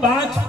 5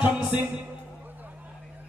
5،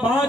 5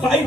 5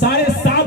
7.5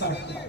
60،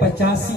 85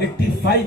85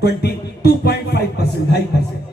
22.5%، 2.5%۔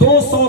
200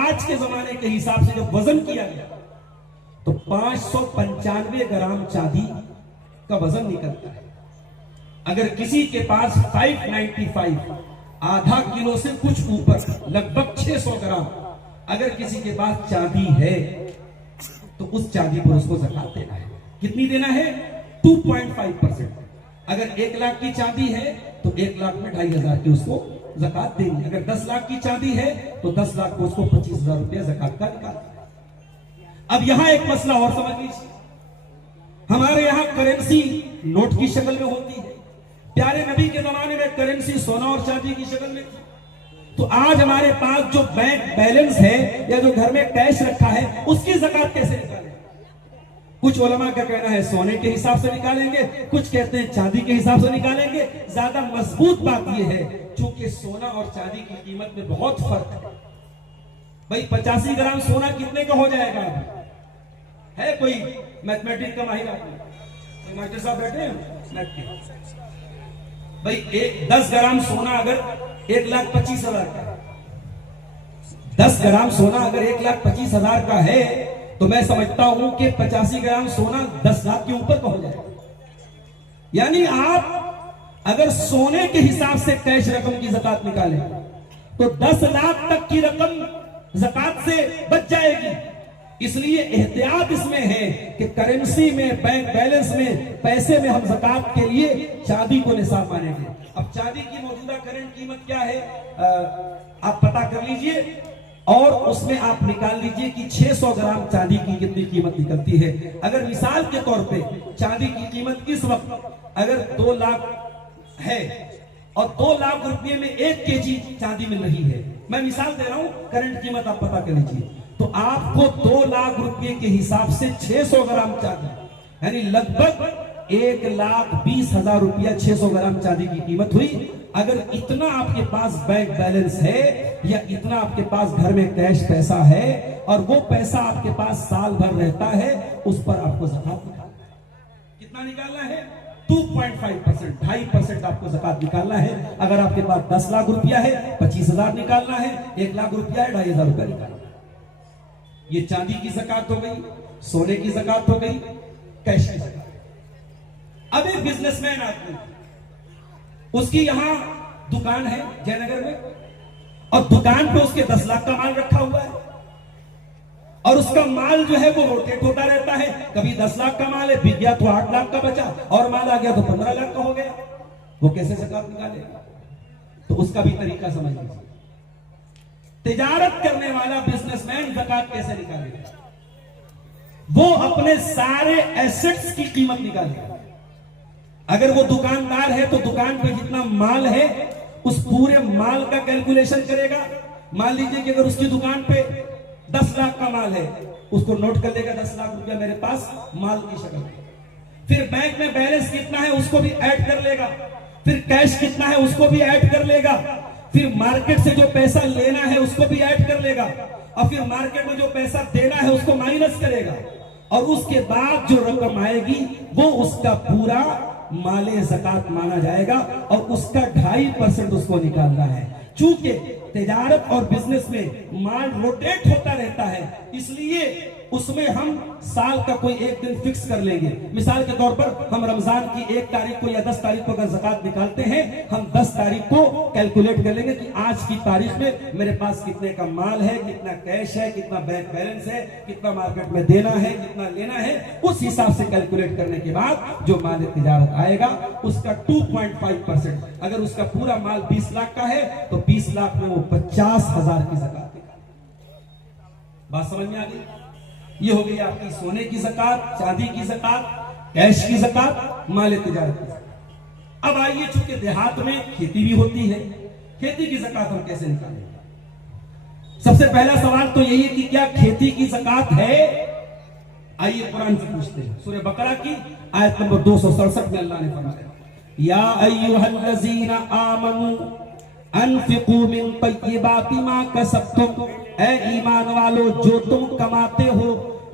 आज के जमाने के हिसाब से जब वजन किया गया तो 595 ग्राम चांदी का वजन निकलता है। अगर किसी के पास 595 आधा किलो से कुछ ऊपर लगभग 600 ग्राम अगर किसी के पास चांदी है तो उस चांदी पर उसको ज़कात देना है। कितनी देना है? 2.5%। अगर 1 लाख की चांदी है तो 1 लाख में 2,500 की उसको ज़कात देनी। अगर 10 लाख की चांदी है तो 10 लाख को उसको 25,000 रुपया ज़कात का निकालना है। अब यहां एक मसला और समझ लीजिए, हमारे यहां करेंसी नोट की शक्ल में होती है। प्यारे नबी के जमाने में करेंसी सोना और चांदी की शक्ल में थी। तो आज हमारे पास जो बैंक बैलेंस है या जो घर में कैश रखा है उसकी ज़कात कैसे निकालें? कुछ उलमा का कहना है सोने के हिसाब से निकालेंगे, कुछ कहते हैं चांदी के हिसाब से निकालेंगे। ज्यादा मजबूत बात यह है चूंकि सोना और चांदी की कीमत में बहुत फर्क है। भाई 85 ग्राम सोना कितने का हो जाएगा? है कोई मैथमेटिक्स का माहिर आदमी? मास्टर साहब बैठे हैं? भाई 10 ग्राम सोना अगर 1,25,000 का, 10 ग्राम सोना अगर 1,25,000 का है तो मैं समझता हूं कि 85 ग्राम सोना 10 लाख के ऊपर का हो जाएगा। यानी आप अगर सोने के हिसाब से कैश रकम की ज़कात निकालें तो 10 लाख तक की रकम ज़कात से बच जाएगी। इसलिए एहतियात इसमें है कि करेंसी में, बैंक बैलेंस में, पैसे में हम ज़कात के लिए चांदी को निसाब मानेंगे। अब चांदी की मौजूदा करंट कीमत क्या है आप पता कर लीजिए और उसमें आप निकाल लीजिए कि 600 ग्राम चांदी की कितनी कीमत निकलती है। अगर मिसाल के तौर पे चांदी की कीमत इस वक्त अगर 2 लाख है और 2 लाख रुपए में 1 केजी चांदी मिल रही है, मैं मिसाल दे रहा हूं, करंट कीमत आप पता कर लीजिए, तो आपको 2 लाख रुपए के हिसाब से 600 ग्राम चांदी यानी लगभग 1,20,000 रुपया 600 ग्राम चांदी की कीमत हुई। अगर इतना आपके पास बैंक बैलेंस है या इतना आपके पास घर में कैश पैसा है और वो पैसा आपके पास साल भर रहता है, उस पर आपको ज़कात निकालना है। कितना निकालना है? 2.5%, 2.5% आपको ज़कात निकालना है। अगर आपके पास 10 लाख रुपया है 25,000 निकालना है, 1 लाख रुपया है 2,500 रुपया निकालना है। ये चांदी की ज़कात हो गई, सोने की ज़कात हो गई, कैश की ज़कात। अब एक बिजनेसमैन आदमी, उसकी यहां दुकान है जयनगर में और दुकान पे उसके 10 लाख का माल रखा हुआ है और उसका माल जो है वो रोटेट होता रहता है। कभी 10 लाख का माल है, बिक गया तो 8 लाख का बचा और माल आ गया तो 15 लाख का हो गया। वो कैसे ज़कात निकालेगा? तो उसका भी तरीका समझ लीजिए। तिजारत करने वाला बिजनेसमैन ज़कात कैसे निकालेगा? वो अपने सारे एसेट्स की कीमत निकालेगा। अगर वो दुकानदार है तो दुकान पे जितना माल है उस पूरे माल का कैलकुलेशन करेगा। मान लीजिए कि अगर उसकी दुकान पे 10 लाख का माल है, उसको नोट कर लेगा 10 लाख रुपया मेरे पास माल की शक्ल में। फिर बैंक में बैलेंस कितना है उसको भी ऐड कर लेगा, फिर कैश कितना है उसको भी ऐड कर लेगा, फिर मार्केट से जो पैसा लेना है उसको भी ऐड कर लेगा और फिर मार्केट में जो पैसा देना है उसको माइनस करेगा और उसके बाद जो रकम आएगी वो उसका पूरा माले ज़कात माना जाएगा और उसका 2.5% उसको निकालना है। चूंकि तिजारत और बिजनेस में माल रोटेट होता रहता है, इसलिए उसमें हम साल का कोई एक दिन फिक्स कर लेंगे। मिसाल के तौर पर हम रमजान की 1 तारीख को या 10 तारीख को अगर ज़कात निकालते हैं, हम 10 तारीख को कैलकुलेट कर लेंगे कि आज की तारीख में मेरे पास कितने का माल है, कितना कैश है, कितना बैंक बैलेंस है, कितना मार्केट में देना है, कितना लेना है। उस हिसाब से कैलकुलेट करने के बाद जो माल तिजारत आएगा उसका 2.5%, अगर उसका पूरा माल 20 लाख का है तो 20 लाख में वो 50,000 की ज़कात निकालेगा। बात समझ में आ गई? ये हो गई आपकी सोने की ज़कात, चांदी की ज़कात, कैश की ज़कात, माल तिजारत की ज़कात। अब आइए, चूंकि देहात में खेती भी होती है, खेती की ज़कात हम कैसे निकालेंगे? सबसे पहला सवाल तो यही है कि क्या खेती की ज़कात है? आइए कुरान से पूछते हैं। सूरह बकरा की आयत नंबर 267 में अल्लाह ने फरमाया, या अय्युहल्लज़ीना आमनू अनफिकू मिन तय्यिबाति मा कसबतुम, ऐ ईमान वालो जो तुम कमाते हो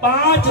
5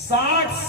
60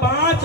5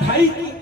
2.5